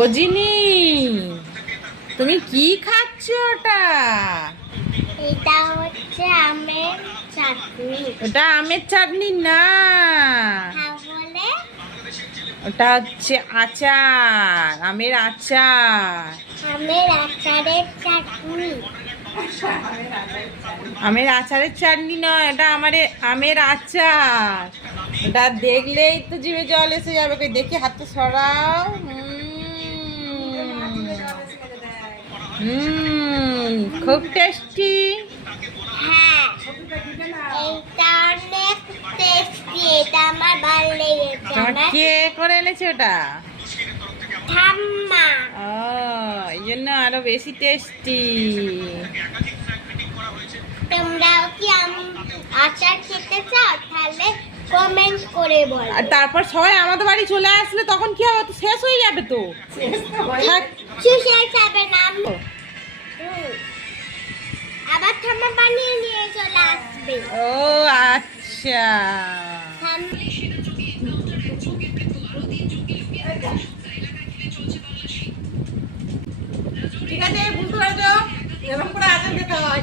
রোজিনী, তুমি কি খাচ্ছ ওটা? এটা হচ্ছে আমের চাটনি। ওটা আমের চাটনি না, তাহলে ওটা হচ্ছে আচার, আমের আচার। আমের আচারের চাটনি। আমের আচারের চাটনি নয়, এটা আমের আচার। ওটা দেখলেই তো জিভে জল এসে যাবে। কই দেখি, হাতটা সরাও। খুব টেস্টি। হ্যাঁ, এটা অনেক টেস্টি। এটা আমার ভালো লেগেছে। তোমার আমার কে করে এনেছে ওটা? ঠাম্মা। ও, এই জন্য আরো বেশি টেস্টি। তোমরাও কি আচার খেতে চাও? তাহলে কমেন্ট করে বলো। আর তারপর সবাই আমাদের বাড়ি চলে আসলে তখন কি হবে? তো শেষ হয়ে যাবে তো। থাক। চুষে যাবে না। আবার ঠাম্মা বানিয়ে নিয়ে চলে আসবে। ও আচ্ছা। ঠিক আছে, বুঝতে পারছো? এরকম করে আচার খেতে হয়।